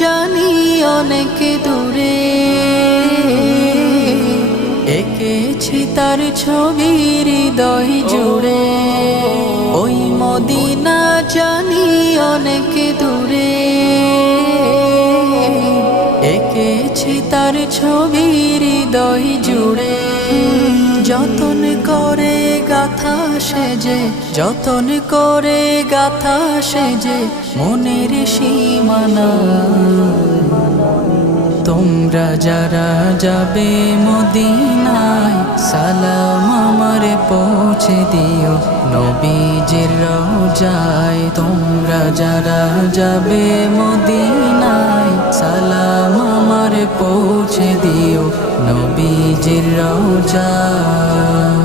জানি অনেক দূরে, এঁকেছি তার ছবি হৃদয় জুড়ে। ওই মদিনা জানি অনেক দূরে, এঁকেছি তার ছবি হৃদয় জুড়ে। যতন করে গাথা সেজে, যতন করে গাথা সেজে মনের সীমানা। তোমরা যারা যাবে মদিনায়, সালাম আমার পৌঁছে দিও নবীজির রওজায়। তোমরা যারা যাবে মদিনায়, সালাম আমার পৌঁছে দিও নবীজির রওজায়।